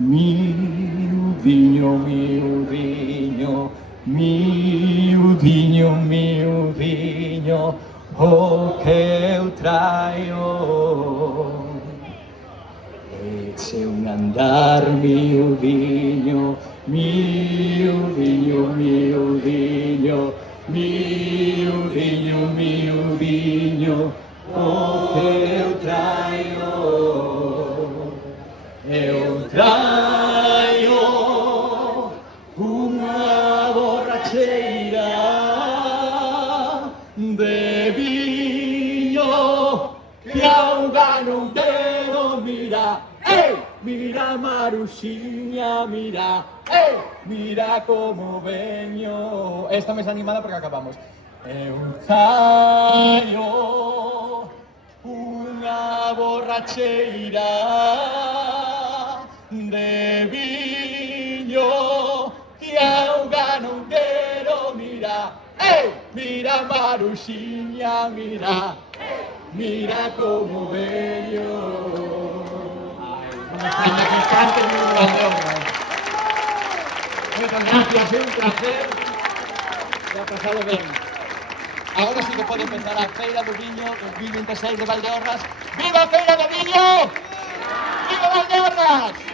Miudiño, miudiño, miudiño, miudiño, o que eu traio. Eche un andar, miudiño, miudiño, miudiño, miudiño, miudiño, o que eu traio. Eu traio unha borracheira de viño que auga non quero, mira, mira Maruxiña, mira, mira como veño. Esta mesa animada porque acabamos. Eu traio unha borracheira de viño que auga non quero, mira, mira Maruxiña, mira, mira como veño. España que cante muy grande. Muchas gracias, un placer. Se ha pasado bien. Agora sí que pode empezar a Feira do Viño 2026 de Valdeorras. Viva a Feira do Viño! Viva Valdeorras!